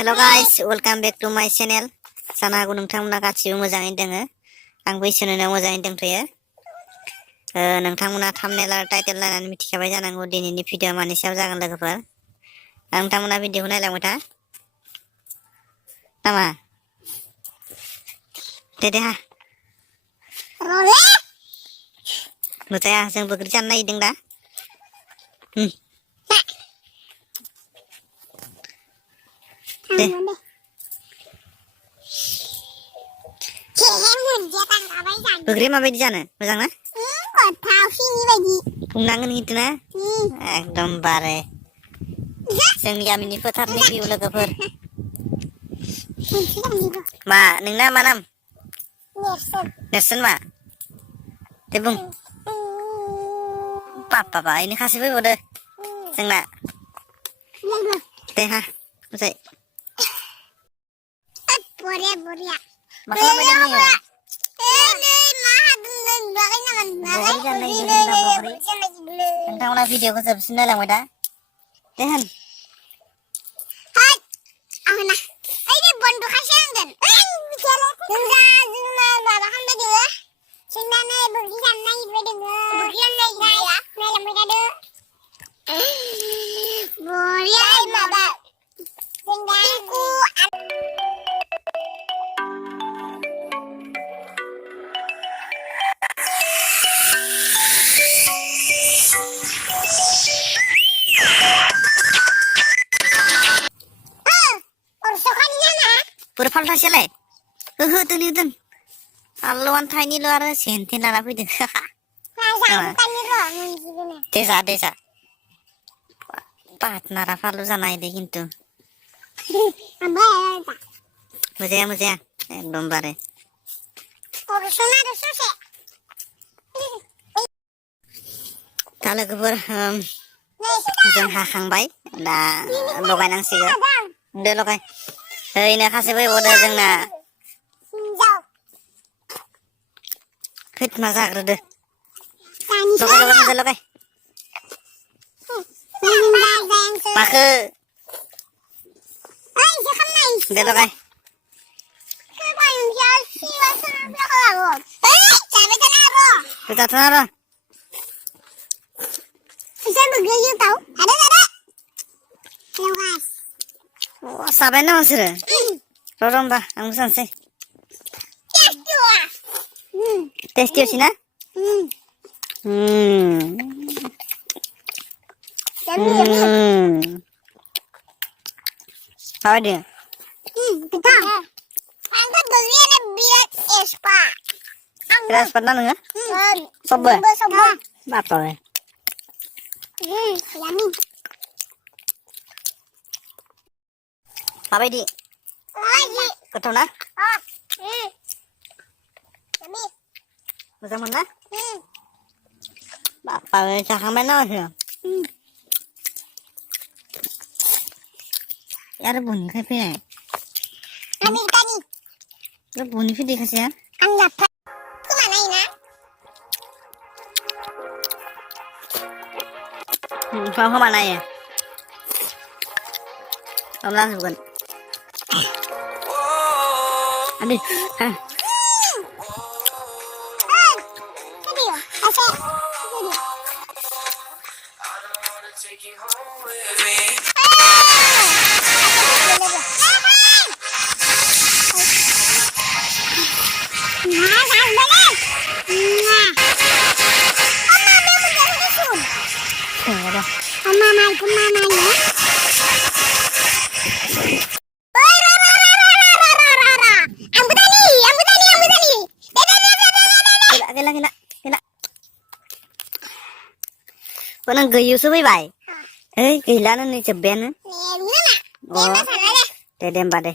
Hello guys, welcome back to my channel. Sana haगौ नोंथांमोना गासिबो मोजाङै दोङो। आंबो इसोरनि मोजाङै दंथ'यो। नोंथांमोना थाम्बनेल आरो टाइटेल नायनानै मिथिखाबाय जानांगौ दिनैनि भिडिअ मानि सायाव जागोन लोगोफोर। नोंथांमोना भिडिअखौ नायलांबाय था। नामा? दे हा। नुजाया जों बोग्रि जानो नागिरदों दा। दे। बोग्रिया माबायदि जानो मोजां ना? बुंनांगोन खिन्थु ना? एकदमबारे जोंनि गामिनि फोथारनि भिउ लोगोफोर। मा नोंना मा नाम? नेरसोन मा? दे बुं। बाबा ini kasih bodoh. Sengna. Teh ha. Usai. Boria. Masalah beda nih. Tentang mana video ko subscribe na lang mo da. Tehan. Hai. Ako na. Ay di bondo kasi andan. Baba kan da dia. Sengna na bugian na ibede go. Bugian na ya. Na lang mo da do. Boria baba. Sengna ku Pura falta selai. Tun. Aluan tiny lo ada sentin lara pide. Desa. Pat nara falu sana ide kintu. Muzea. Dombare. Kalau kebur jeng hakang bay, dah lokai nang siga. Udah lokai. Ini kasih bay udah jeng na. Hit masak udah. Lokai. Pakai. Udah lokai. Kita taruh. Saya begitu tahu. Ada. Lepas. Oh, sabar na masih. Rorong bah, ang sanse. Testi sih na? Apa dia? Kita. Angkat bagian biar espa. Biar espa nang ya? Soba. Apa ya? Yummy. Apa ini? Betul na? Yummy. Betul mana? Bapak cakap mana sih? Ya ada bunyi kayak apa? Kami tadi. Ada bunyi video kasih ya? Anggap. Kemana ini? Kau kemana ya? Kamu langsung bukan? Aduh, Kena. Kau nang gayu sebai bai. Gila nih ceben. Oh, dedem bade.